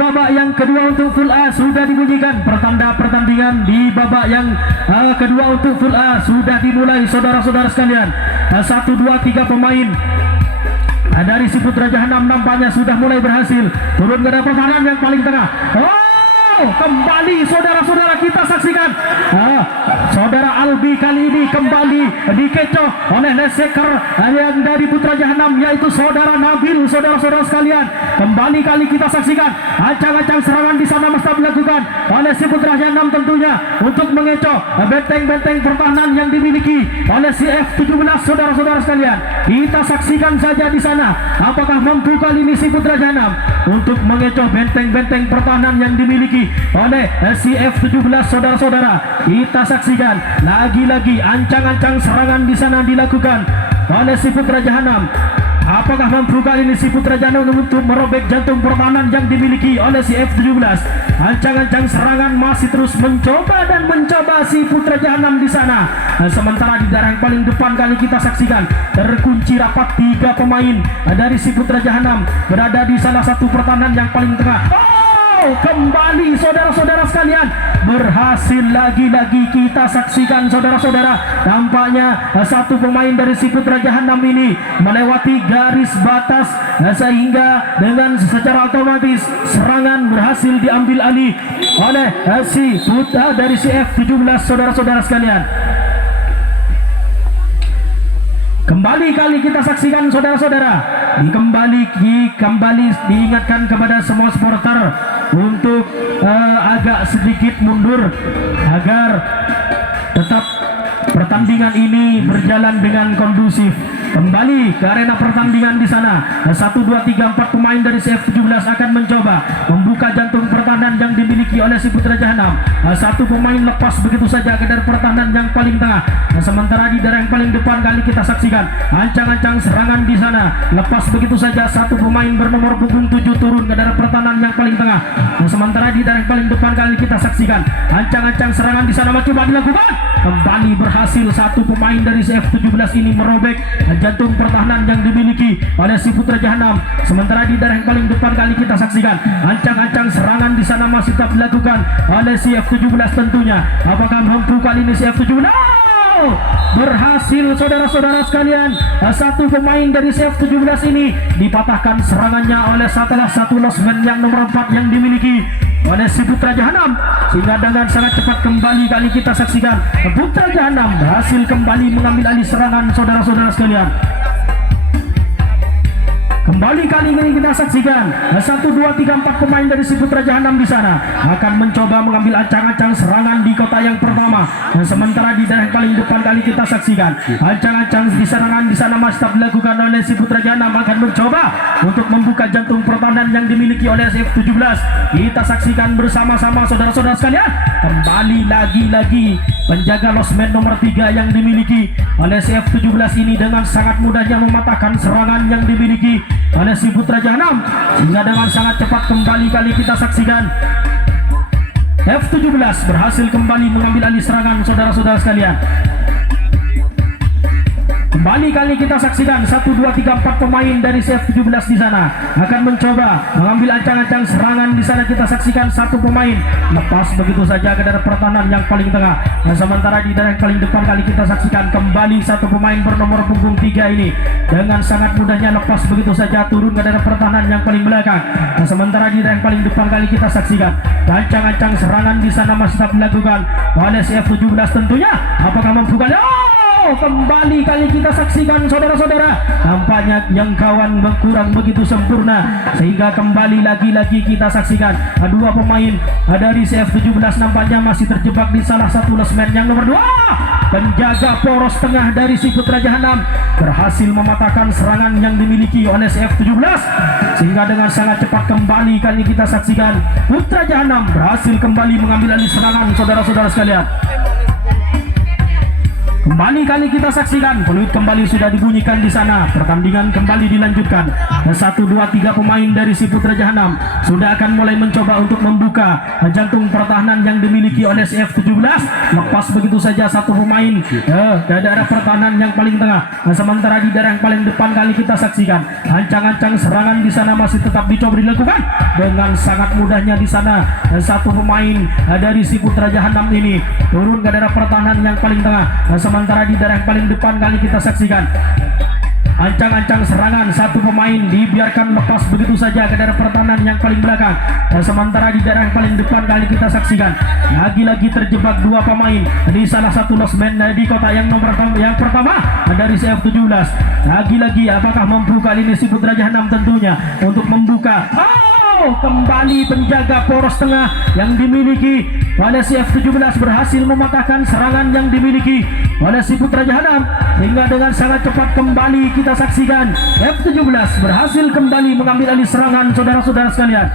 babak yang kedua untuk full A sudah dibunyikan. Pertanda pertandingan di babak yang kedua untuk full A sudah dimulai, saudara-saudara sekalian. 1, 2, 3 pemain dari si Putra Jahanam nampaknya sudah mulai berhasil turun ke dalam pertahanan yang paling tengah. Kembali saudara-saudara kita saksikan saudara Albi kali ini kembali dikecoh oleh leseker yang dari Putra Jahanam, yaitu saudara Nabil. Saudara-saudara sekalian, kembali kali kita saksikan ancang-ancang serangan di sana mesti dilakukan oleh si Putra Jahanam tentunya untuk mengecoh benteng-benteng pertahanan yang dimiliki oleh si F17. Saudara-saudara sekalian, kita saksikan saja di sana apakah mampu kali ini si Putra Jahanam untuk mengecoh benteng-benteng pertahanan yang dimiliki oleh si F17. Saudara-saudara, kita saksikan lagi-lagi ancang-ancang serangan di sana dilakukan oleh si Putra Jahanam. Apakah mampu kali ini si Putra Jahanam untuk merobek jantung pertahanan yang dimiliki oleh si F17? Ancang-ancang serangan masih terus mencoba dan mencoba si Putra Jahanam di sana. Sementara di daerah yang paling depan kali kita saksikan terkunci rapat 3 pemain dari si Putra Jahanam berada di salah satu pertahanan yang paling tengah. Kembali saudara-saudara sekalian, berhasil lagi-lagi kita saksikan saudara-saudara. Nampaknya satu pemain dari si Putra Jahanam ini melewati garis batas sehingga dengan secara otomatis serangan berhasil diambil alih oleh si Putra dari si F17. Saudara-saudara sekalian, kembali kali kita saksikan saudara-saudara, kembali diingatkan kepada semua supporter untuk agak sedikit mundur agar tetap pertandingan ini berjalan dengan kondusif. Kembali ke arena pertandingan di sana. 1, 2, 3, 4 pemain dari CF17 akan mencoba membuka jantung pertahanan yang dimiliki oleh si Putra Jahanam. Satu pemain lepas begitu saja ke dari pertahanan yang paling tengah. Sementara di daerah yang paling depan kali kita saksikan ancang-ancang serangan di sana. Lepas begitu saja satu pemain bernomor punggung 7 turun ke daerah pertahanan yang paling tengah. Sementara di daerah yang paling depan kali kita saksikan ancang-ancang serangan di sana coba dilakukan. Kembali berhasil satu pemain dari CF17 ini merobek jantung pertahanan yang dimiliki oleh si Putra Jahanam. Sementara di daerah yang paling depan kali kita saksikan ancang-ancang serangan di sana masih tetap dilakukan oleh si F17 tentunya. Apakah mampu kali ini si F17? Berhasil saudara-saudara sekalian, satu pemain dari CF17 ini dipatahkan serangannya oleh salah satu losmen yang nomor 4 yang dimiliki oleh si Putra Jahanam, sehingga dengan sangat cepat kembali kali kita saksikan Putra Jahanam berhasil kembali mengambil alih serangan saudara-saudara sekalian. Kembali kali ini kita saksikan 1, 2, 3, 4 pemain dari si Putra Jahanam di sana akan mencoba mengambil ancang-ancang serangan di kota yang pertama. Dan sementara di daerah yang paling depan kali kita saksikan ancang-ancang di serangan di sana masih tetap dilakukan oleh si Putra Jahanam akan mencoba untuk membuka jantung pertahanan yang dimiliki oleh si F17. Kita saksikan bersama-sama saudara-saudara sekalian. Kembali lagi-lagi penjaga losmen nomor 3 yang dimiliki oleh si F17 ini dengan sangat mudahnya mematahkan serangan yang dimiliki oleh si Putra Jahanam, sehingga dengan sangat cepat kembali kali kita saksikan F17 berhasil kembali mengambil alih serangan saudara-saudara sekalian. Kembali kali kita saksikan 1, 2, 3, 4 pemain dari CF17 di sana akan mencoba mengambil ancang-ancang serangan di sana. Kita saksikan satu pemain lepas begitu saja ke daerah pertahanan yang paling tengah. Dan sementara di daerah yang paling depan kali kita saksikan kembali satu pemain bernomor punggung 3 ini dengan sangat mudahnya lepas begitu saja turun ke daerah pertahanan yang paling belakang. Dan sementara di daerah yang paling depan kali kita saksikan ancang-ancang serangan di sana masih tetap dilakukan oleh CF17 tentunya. Apakah mampu kali? Kembali kali kita saksikan saudara-saudara, nampaknya jangkauan kurang begitu sempurna sehingga kembali lagi-lagi kita saksikan dua pemain dari CF17 nampaknya masih terjebak di salah satu losmen yang nomor 2. Penjaga poros tengah dari si Putra Jahanam berhasil mematahkan serangan yang dimiliki oleh CF17 sehingga dengan sangat cepat kembali kali kita saksikan Putra Jahanam berhasil kembali mengambil alih serangan saudara-saudara sekalian. Kembali kali kita saksikan, peluit kembali sudah dibunyikan di sana. Pertandingan kembali dilanjutkan. 1, 2, 3 pemain dari si Putra Jahanam sudah akan mulai mencoba untuk membuka jantung pertahanan yang dimiliki oleh si F17. Lepas begitu saja satu pemain ke daerah pertahanan yang paling tengah. Sementara di daerah yang paling depan kali kita saksikan ancang-ancang serangan di sana masih tetap dicoba dilakukan dengan sangat mudahnya di sana. Satu pemain dari si Putra Jahanam ini turun ke daerah pertahanan yang paling tengah. Sementara di daerah yang paling depan kali kita saksikan ancang-ancang serangan satu pemain dibiarkan lepas begitu saja ke daerah pertahanan yang paling belakang. Sementara di daerah yang paling depan kali kita saksikan lagi-lagi terjebak dua pemain di salah satu losmen di kotak yang pertama dari CF17. Lagi-lagi apakah mampu kali ini si Putra Jahanam tentunya untuk membuka kembali penjaga poros tengah yang dimiliki oleh si F17 berhasil mematahkan serangan yang dimiliki oleh si Putra Jahanam hingga dengan sangat cepat kembali kita saksikan F17 berhasil kembali mengambil alih serangan saudara-saudara sekalian.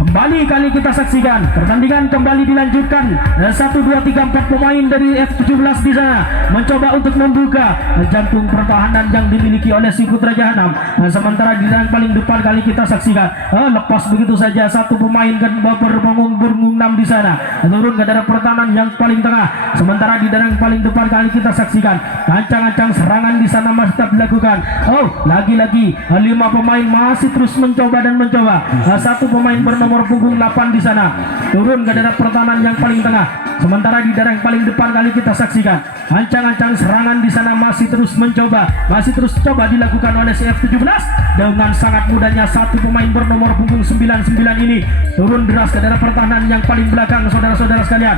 Kembali kali kita saksikan pertandingan kembali dilanjutkan. 1, 2, 3, 4 pemain dari F17 di sana mencoba untuk membuka jantung pertahanan yang dimiliki oleh si Putra Jahanam. Sementara di yang paling depan kali kita saksikan lepas begitu saja satu pemain berpunggung 6 di sana turun ke daerah pertahanan yang paling tengah. Sementara di daerah yang paling depan kali kita saksikan ancang-ancang serangan di sana masih tetap dilakukan. Lagi-lagi 5 pemain masih terus mencoba dan mencoba. Satu pemain bernomor punggung 8 di sana turun ke daerah pertahanan yang paling tengah. Sementara di daerah yang paling depan kali kita saksikan ancang-ancang serangan di sana masih terus coba dilakukan oleh CF17 dengan sangat mudahnya satu pemain bernomor punggung 99 ini turun deras ke daerah pertahanan yang paling belakang saudara-saudara sekalian.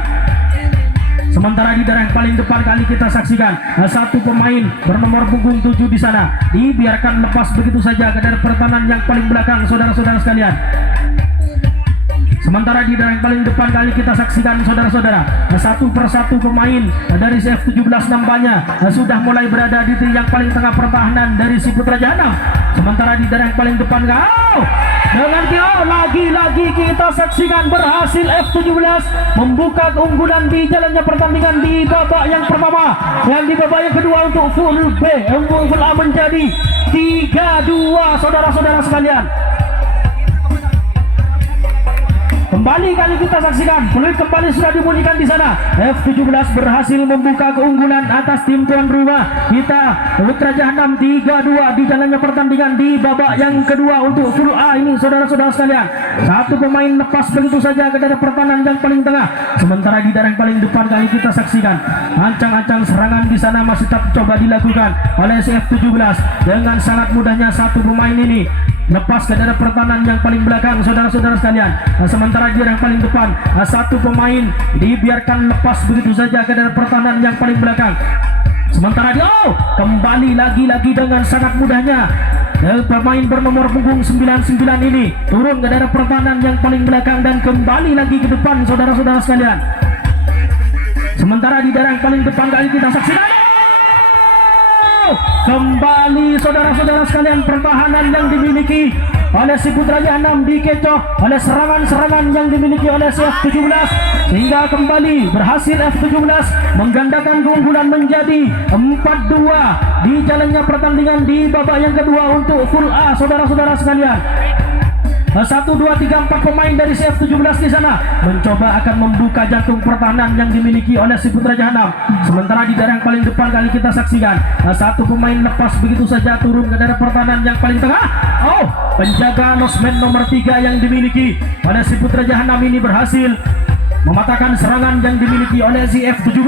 Sementara di daerah yang paling depan kali kita saksikan satu pemain bernomor punggung 7 di sana dibiarkan lepas begitu saja ke daerah pertahanan yang paling belakang saudara-saudara sekalian. Sementara di daerah yang paling depan kali kita saksikan saudara-saudara satu persatu pemain dari CF17 nampaknya sudah mulai berada di yang paling tengah pertahanan dari si Putra Jahanam. Sementara di daerah yang paling depan dengan lagi-lagi kita saksikan berhasil F17 membuka keunggulan di jalannya pertandingan di babak yang pertama dan di babak yang kedua untuk full A menjadi 3-2 saudara-saudara sekalian. Kembali kali kita saksikan peluit kembali sudah dibunyikan di sana. F17 berhasil membuka keunggulan atas tim tuan rumah kita Putra Jahanam 3-2 di jalannya pertandingan di babak yang kedua untuk full A ini saudara-saudara sekalian. Satu pemain lepas begitu saja ke daerah pertahanan yang paling tengah. Sementara di daerah yang paling depan kali kita saksikan ancang-ancang serangan di sana masih tetap coba dilakukan oleh F17 dengan sangat mudahnya satu pemain ini lepas ke daerah pertahanan yang paling belakang saudara-saudara sekalian. Sementara di daerah yang paling depan satu pemain dibiarkan lepas begitu saja ke daerah pertahanan yang paling belakang. Sementara dia kembali lagi-lagi dengan sangat mudahnya pemain bernomor punggung 99 ini turun ke daerah pertahanan yang paling belakang dan kembali lagi ke depan saudara-saudara sekalian. Sementara di daerah yang paling depan kali kita saksikan kembali saudara-saudara sekalian pertahanan yang dimiliki oleh si Putra Jahanam dikecoh oleh serangan-serangan yang dimiliki oleh si F17 sehingga kembali berhasil F17 menggandakan keunggulan menjadi 4-2 di jalannya pertandingan di babak yang kedua untuk full A saudara-saudara sekalian. 1, 2, 3, 4 pemain dari CF17 di sana mencoba akan membuka jantung pertahanan yang dimiliki oleh si Putra Jahanam. Sementara di daerah yang paling depan kali kita saksikan satu pemain lepas begitu saja turun ke daerah pertahanan yang paling tengah. Penjaga losmen nomor 3 yang dimiliki oleh si Putra Jahanam ini berhasil mematahkan serangan yang dimiliki oleh si F17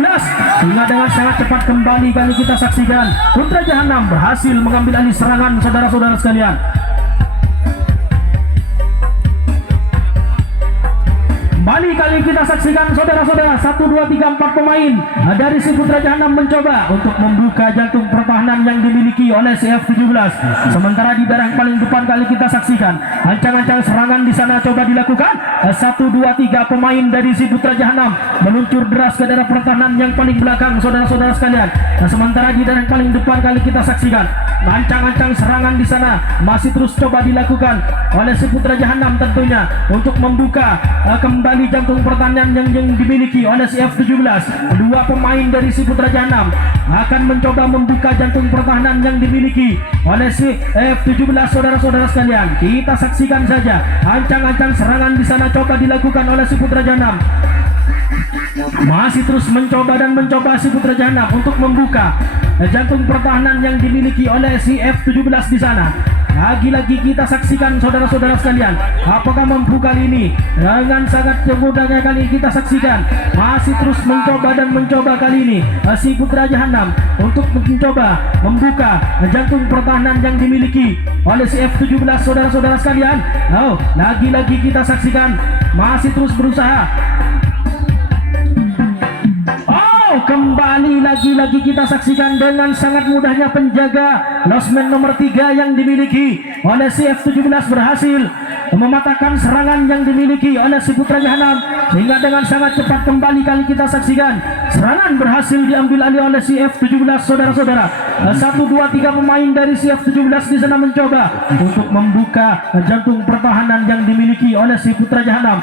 sehingga dengan sangat cepat kembali kali kita saksikan Putra Jahanam berhasil mengambil alih serangan saudara-saudara sekalian. Kembali kali kita saksikan saudara-saudara 1, 2, 3, 4 pemain dari si Putra Jahanam mencoba untuk membuka jantung pertahanan yang dimiliki oleh si F17. Sementara di daerah yang paling depan kali kita saksikan ancang-ancang serangan di sana coba dilakukan dilakukan. 1, 2, 3 pemain dari si Putra Jahanam meluncur deras ke daerah pertahanan yang paling belakang, saudara-saudara sekalian. Sementara di daerah yang paling depan kali kita saksikan ancang-ancang serangan di sana masih terus coba dilakukan oleh si Putra Jahanam tentunya untuk membuka kembali jantung pertahanan yang dimiliki oleh si F17. Dua pemain dari si Putra Jahanam akan mencoba membuka jantung pertahanan yang dimiliki oleh si F17, saudara-saudara sekalian. Kita saksikan saja ancang-ancang serangan di sana coba dilakukan oleh si Putra Jahanam. Masih terus mencoba si Putra Jahanam untuk membuka jantung pertahanan yang dimiliki oleh si F17 di sana. Lagi-lagi kita saksikan saudara-saudara sekalian, apakah mampu kali ini dengan sangat mudahnya kali kita saksikan masih terus mencoba kali ini si Putra Jahanam untuk mencoba membuka jantung pertahanan yang dimiliki oleh si F17, saudara-saudara sekalian. Lagi-lagi kita saksikan masih terus berusaha. Kembali lagi-lagi kita saksikan dengan sangat mudahnya penjaga losmen nomor 3 yang dimiliki oleh si F17 berhasil mematahkan serangan yang dimiliki oleh si Putra Jahanam, sehingga dengan sangat cepat kembali kali kita saksikan serangan berhasil diambil alih oleh si F17, saudara-saudara. 1, 2, 3 pemain dari si F17 di sana mencoba untuk membuka jantung pertahanan yang dimiliki oleh si Putra Jahanam.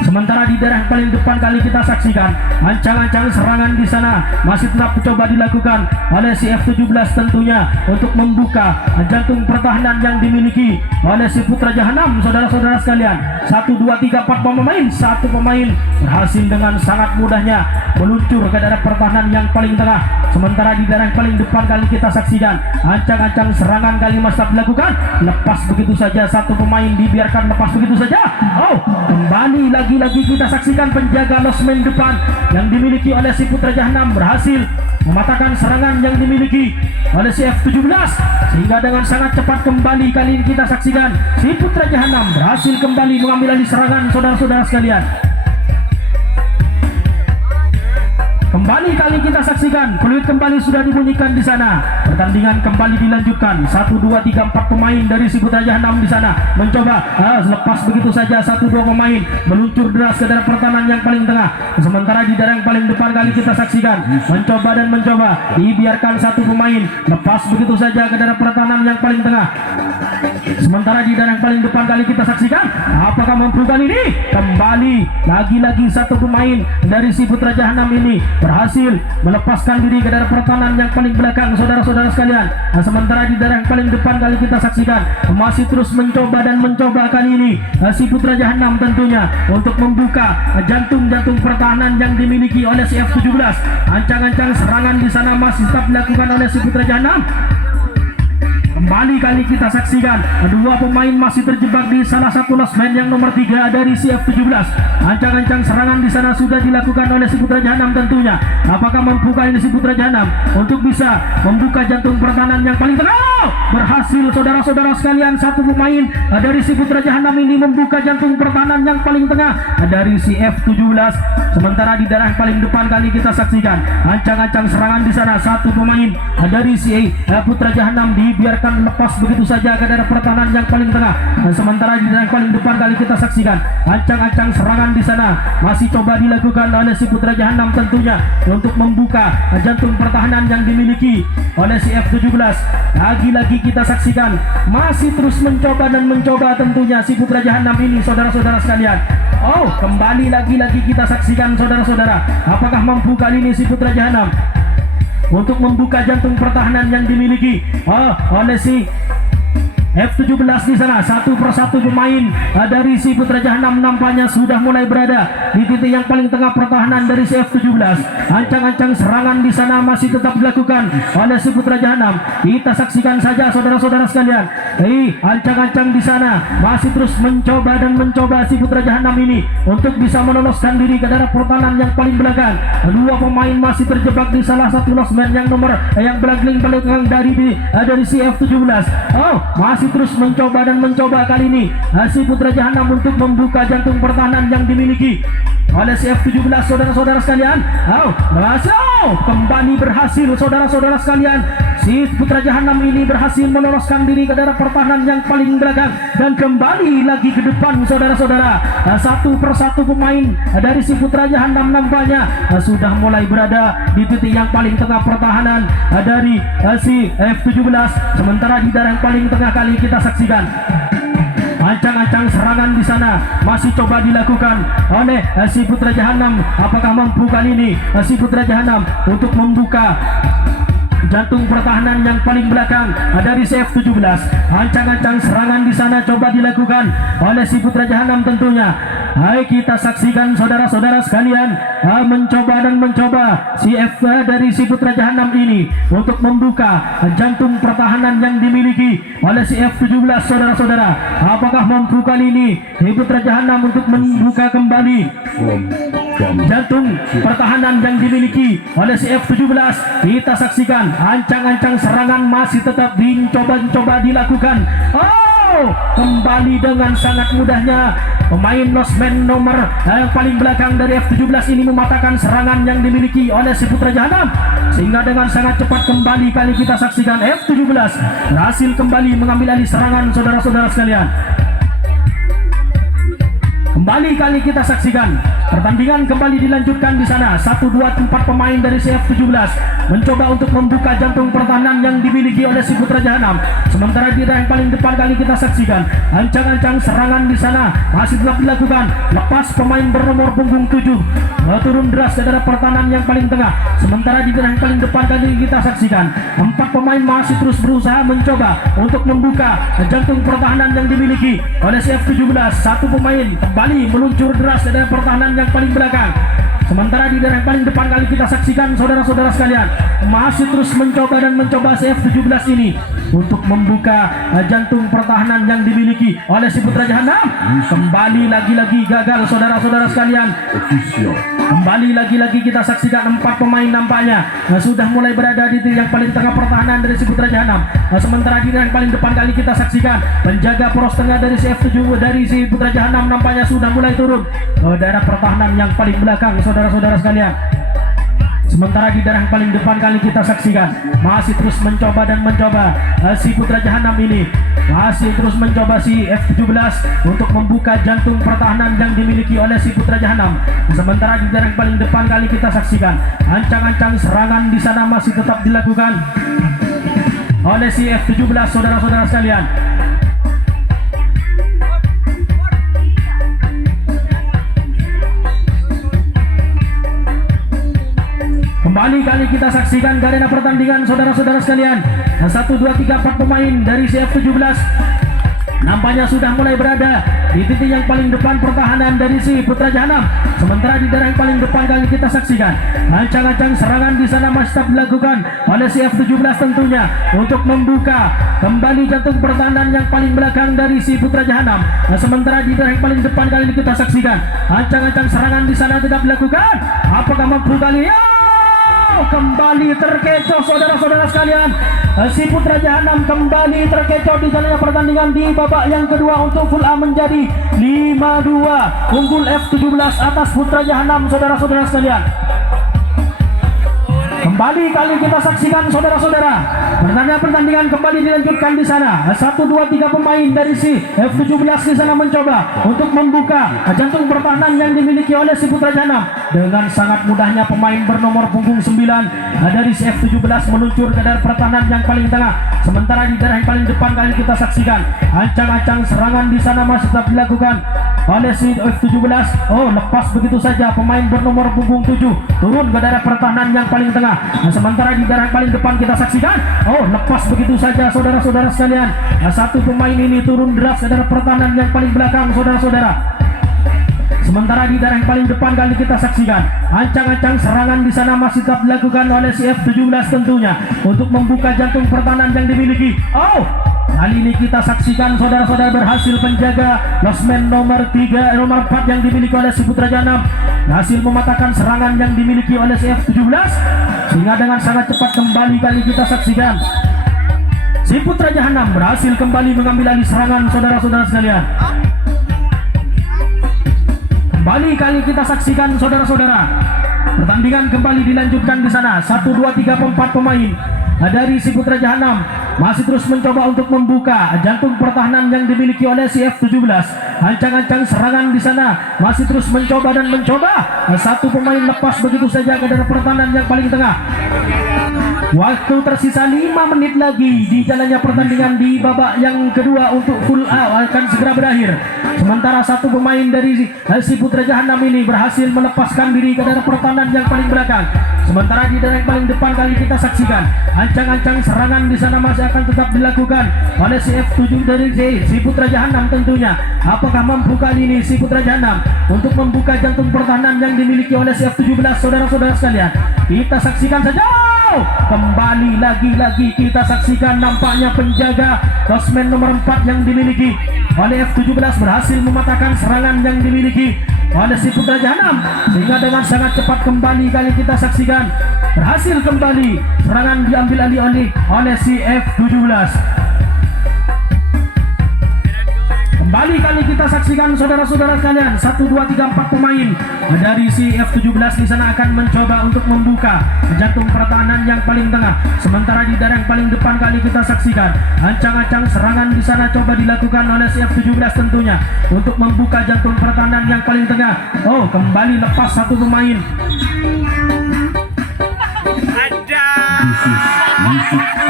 Sementara di daerah paling depan kali kita saksikan ancang-ancang serangan di sana masih tetap coba dilakukan oleh si F17 tentunya untuk membuka jantung pertahanan yang dimiliki oleh si Putra Jahanam, saudara-saudara sekalian. 1, 2, 3, 4 pemain, satu pemain berhasil dengan sangat mudahnya meluncur ke daerah pertahanan yang paling tengah. Sementara di daerah paling depan kali kita saksikan ancang-ancang serangan kali masih dilakukan, lepas begitu saja satu pemain, dibiarkan lepas begitu saja. Kembali lagi-lagi kita saksikan penjaga losmen depan yang dimiliki oleh si Putra Jahanam berhasil mematahkan serangan yang dimiliki oleh si F17, sehingga dengan sangat cepat kembali kali ini kita saksikan si Putra Jahanam berhasil kembali mengambil alih serangan, saudara-saudara sekalian. Kembali kali kita saksikan peluit kembali sudah dibunyikan di sana. Pertandingan kembali dilanjutkan. 1, 2, 3, 4 pemain dari si Putra Jahanam di sana mencoba lepas begitu saja 1, 2 pemain meluncur deras ke daerah pertahanan yang paling tengah. Sementara di daerah yang paling depan kali kita saksikan mencoba dibiarkan satu pemain lepas begitu saja ke daerah pertahanan yang paling tengah. Sementara di daerah yang paling depan kali kita saksikan apakah mampu kali ini kembali lagi-lagi satu pemain dari si Putra Jahanam ini berhasil melepaskan diri ke daerah pertahanan yang paling belakang, saudara-saudara sekalian. Sementara di daerah yang paling depan kali kita saksikan masih terus mencoba kali ini si Putra Jahanam tentunya untuk membuka jantung pertahanan yang dimiliki oleh si F17. Ancang-ancang serangan di sana masih tetap dilakukan oleh si Putra Jahanam. Kembali kali kita saksikan dua pemain masih terjebak di salah satu losmen yang nomor 3 dari si F17. Ancang-ancang serangan di sana sudah dilakukan oleh si Putra Jahanam tentunya. Apakah mampu kali ini si Putra Jahanam untuk bisa membuka jantung pertahanan yang paling tengah? Berhasil, saudara-saudara sekalian, satu pemain dari si Putra Jahanam ini membuka jantung pertahanan yang paling tengah dari si F17. Sementara di daerah paling depan kali kita saksikan ancang-ancang serangan di sana, satu pemain dari si Putra Jahanam dibiarkan lepas begitu saja ke daerah pertahanan yang paling tengah. Sementara di daerah paling depan kali kita saksikan ancang-ancang serangan di sana masih coba dilakukan oleh si Putra Jahanam tentunya untuk membuka jantung pertahanan yang dimiliki oleh si F17. Lagi-lagi kita saksikan masih terus mencoba tentunya si Putra Jahanam ini, saudara-saudara sekalian. Kembali lagi-lagi kita saksikan, saudara-saudara, apakah mampu kali ini si Putra Jahanam untuk membuka jantung pertahanan yang dimiliki oleh si F17 di sana. Satu persatu pemain dari si Putra Jahanam nampaknya sudah mulai berada di titik yang paling tengah pertahanan dari si F17. Ancang-ancang serangan di sana masih tetap dilakukan oleh si Putra Jahanam. Kita saksikan saja, saudara-saudara sekalian. Ancang-ancang di sana masih terus mencoba si Putra Jahanam ini untuk bisa meloloskan diri ke daerah pertahanan yang paling belakang. Dua pemain masih terjebak di salah satu losmen yang belakang dari si F17. Masih terus mencoba kali ini si Putra Jahanam untuk membuka jantung pertahanan yang dimiliki oleh si F17, saudara-saudara sekalian. Kembali berhasil, saudara-saudara sekalian. si Putra Jahanam ini berhasil meloloskan diri ke daerah pertahanan yang paling belakang dan kembali lagi ke depan saudara-saudara. Satu persatu pemain dari si Putra Jahanam nampaknya sudah mulai berada di titik yang paling tengah pertahanan dari si F17. Sementara di daerah yang paling tengah kali kita saksikan ancang-ancang serangan di sana masih coba dilakukan oleh si Putra Jahanam. Apakah mampu kali ini si Putra Jahanam untuk membuka jantung pertahanan yang paling belakang dari CF17? Ancang-ancang serangan di sana coba dilakukan oleh si Putra Jahanam tentunya. Hai, kita saksikan saudara-saudara sekalian, mencoba si F dari si Putra Jahanam ini untuk membuka jantung pertahanan yang dimiliki oleh si F17 saudara-saudara. Apakah mampu kali ini si Putra Jahanam untuk membuka kembali jantung pertahanan yang dimiliki oleh si F17? Kita saksikan ancang-ancang serangan masih tetap dicoba dilakukan. Kembali dengan sangat mudahnya pemain Nosman nomor yang paling belakang dari F17 ini mematahkan serangan yang dimiliki oleh si Putra Jahanam, sehingga dengan sangat cepat kembali kali kita saksikan F17 berhasil kembali mengambil alih serangan saudara-saudara sekalian. Kembali kali kita saksikan pertandingan kembali dilanjutkan di sana. 1, 2, 4 pemain dari CF17 mencoba untuk membuka jantung pertahanan yang dimiliki oleh si Putra Jahanam. Sementara di daerah yang paling depan kali kita saksikan ancang-ancang serangan di sana masih tetap dilakukan. Lepas pemain bernomor punggung 7 turun deras ke daerah pertahanan yang paling tengah. Sementara di daerah yang paling depan kali kita saksikan 4 pemain masih terus berusaha mencoba untuk membuka jantung pertahanan yang dimiliki oleh CF17. 1 pemain kembali meluncur deras ke daerah pertahanan yang paling belakang. Sementara di daerah yang paling depan kali kita saksikan saudara-saudara sekalian masih terus mencoba CF17 ini untuk membuka jantung pertahanan yang dimiliki oleh si Putra Jahanam. Kembali lagi-lagi gagal saudara-saudara sekalian. Kembali lagi-lagi kita saksikan 4 pemain nampaknya sudah mulai berada di titik yang paling tengah pertahanan dari si Putra Jahanam. Sementara di daerah yang paling depan kali kita saksikan penjaga poros tengah dari CF7 dari si Putra Jahanam nampaknya sudah mulai turun ke daerah pertahanan yang paling belakang saudara-saudara sekalian. Sementara di daerah yang paling depan kali kita saksikan masih terus mencoba si Putra Jahanam ini masih terus mencoba si F17 untuk membuka jantung pertahanan yang dimiliki oleh si Putra Jahanam. Sementara di daerah yang paling depan kali kita saksikan ancang-ancang serangan di sana masih tetap dilakukan oleh si F17 saudara-saudara sekalian. Kembali kali kita saksikan arena pertandingan saudara-saudara sekalian. 1, 2, 3, 4 pemain dari CF17 nampaknya sudah mulai berada di titik yang paling depan pertahanan dari si Putra Jahanam. Sementara di daerah yang paling depan kali kita saksikan ancang-ancang serangan di sana masih tetap dilakukan oleh si F17 tentunya untuk membuka kembali jantung pertahanan yang paling belakang dari si Putra Jahanam. Sementara di daerah yang paling depan kali kita saksikan ancang-ancang serangan di sana tidak dilakukan. Apakah mampu kali ya? Kembali terkecoh saudara-saudara sekalian. Si Putra Jahanam kembali terkecoh di jalannya pertandingan di babak yang kedua untuk full A menjadi 5-2 unggul F17 atas Putra Jahanam saudara-saudara sekalian. Kembali kali kita saksikan saudara-saudara pertandingan kembali dilanjutkan di sana. 1, 2, 3 pemain dari si F17 di sana mencoba untuk membuka jantung pertahanan yang dimiliki oleh si Putra Jahanam. Dengan sangat mudahnya pemain bernomor punggung 9 dari si F17 meluncur ke daerah pertahanan yang paling tengah. Sementara di daerah yang paling depan kali kita saksikan ancang-ancang serangan di sana masih tetap dilakukan oleh si F17. Lepas begitu saja pemain bernomor punggung 7 turun ke daerah pertahanan yang paling tengah. Sementara di daerah yang paling depan kita saksikan lepas begitu saja saudara-saudara sekalian. 1 pemain ini turun deras ke daerah pertahanan yang paling belakang saudara-saudara. Sementara di daerah yang paling depan kali kita saksikan ancang-ancang serangan di sana masih tetap dilakukan oleh si F17 tentunya untuk membuka jantung pertahanan yang dimiliki. Kali ini kita saksikan saudara-saudara berhasil penjaga losmen nomor 4 yang dimiliki oleh si Putra Jahanam berhasil mematahkan serangan yang dimiliki oleh si F17, sehingga dengan sangat cepat kembali kali kita saksikan si Putra Jahanam berhasil kembali mengambil alih serangan saudara-saudara sekalian. Kembali kali kita saksikan saudara-saudara pertandingan kembali dilanjutkan di sana. 1, 2, 3, 4 pemain dari si Putra Jahanam masih terus mencoba untuk membuka jantung pertahanan yang dimiliki oleh si F17. Ancang-ancang serangan di sana masih terus mencoba dan mencoba. Satu pemain lepas begitu saja ke dalam pertahanan yang paling tengah. Waktu tersisa 5 menit lagi di jalannya pertandingan di babak yang kedua untuk full A akan segera berakhir. Sementara satu pemain dari si Putra Jahanam ini berhasil melepaskan diri ke dalam pertahanan yang paling belakang. Sementara di daerah yang paling depan kali kita saksikan ancang-ancang serangan di sana masih akan tetap dilakukan oleh si F7 dari si Putra Jahanam tentunya. Apakah mampu kali ini si Putra Jahanam untuk membuka jantung pertahanan yang dimiliki oleh si F17, saudara-saudara sekalian? Kita saksikan saja. Kembali lagi-lagi kita saksikan nampaknya penjaga losmen nomor 4 yang dimiliki oleh F17 berhasil mematahkan serangan yang dimiliki oleh si Putra Jahanam, sehingga dengan sangat cepat kembali kali kita saksikan berhasil kembali serangan diambil alih oleh si F17. Kembali kali kita saksikan saudara-saudara sekalian 1, 2, 3, 4 pemain dari si F17 di sana akan mencoba untuk membuka jantung pertahanan yang paling tengah. Sementara di daerah yang paling depan kali kita saksikan ancang-ancang serangan di sana coba dilakukan oleh si F17 tentunya untuk membuka jantung pertahanan yang paling tengah. Oh, kembali lepas satu pemain.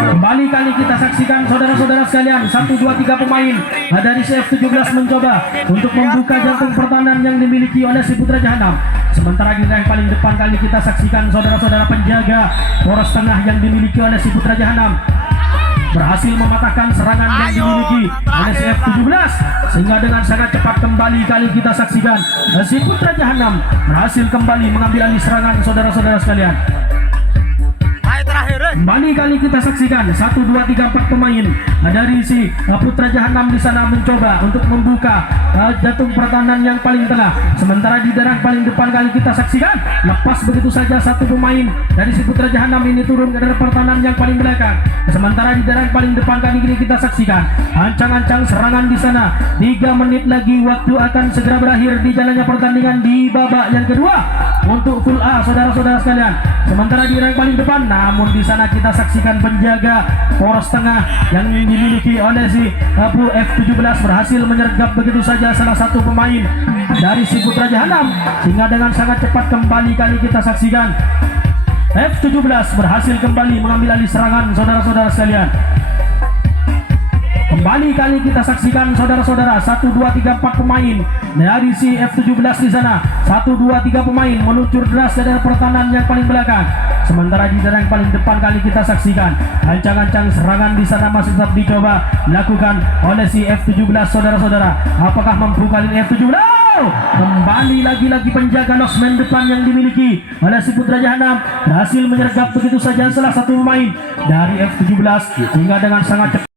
Kembali kali kita saksikan saudara-saudara sekalian 1, 2, 3 pemain dari si F17 mencoba untuk membuka jantung pertahanan yang dimiliki oleh si Putra Jahanam. Sementara di yang paling depan kali kita saksikan saudara-saudara penjaga poros tengah yang dimiliki oleh si Putra Jahanam berhasil mematahkan serangan yang dimiliki oleh si F17, sehingga dengan sangat cepat kembali kali kita saksikan si Putra Jahanam berhasil kembali mengambil alih serangan saudara-saudara sekalian. Kembali kali kita saksikan 1, 2, 3, 4 pemain dari si Putra Jahanam di sana mencoba untuk membuka jantung pertahanan yang paling tengah. Sementara di daerah paling depan kali kita saksikan lepas begitu saja satu pemain dari si Putra Jahanam ini turun ke daerah pertahanan yang paling belakang. Sementara di daerah paling depan kali ini kita saksikan ancang-ancang serangan di sana. 3 menit lagi waktu akan segera berakhir di jalannya pertandingan di babak yang kedua untuk full A saudara-saudara sekalian. Sementara di daerah paling depan namun di sana kita saksikan penjaga poros tengah yang dimiliki oleh si F17 berhasil menyergap begitu saja salah satu pemain dari si Putra Jahanam, sehingga dengan sangat cepat kembali kali kita saksikan F17 berhasil kembali mengambil alih serangan saudara-saudara sekalian. Kembali kali kita saksikan saudara-saudara 1, 2, 3, 4 pemain dari si F17 di sana. 1, 2, 3 pemain meluncur deras dari pertahanan yang paling belakang. Sementara di daerah yang paling depan kali kita saksikan ancang-ancang serangan di sana masih tetap dicoba dilakukan oleh si F17 saudara-saudara. Apakah mampu kali ini F17? Kembali lagi-lagi penjaga losmen depan yang dimiliki oleh si Putra Jahanam berhasil menyergap begitu saja salah satu pemain dari F17, hingga dengan sangat cepat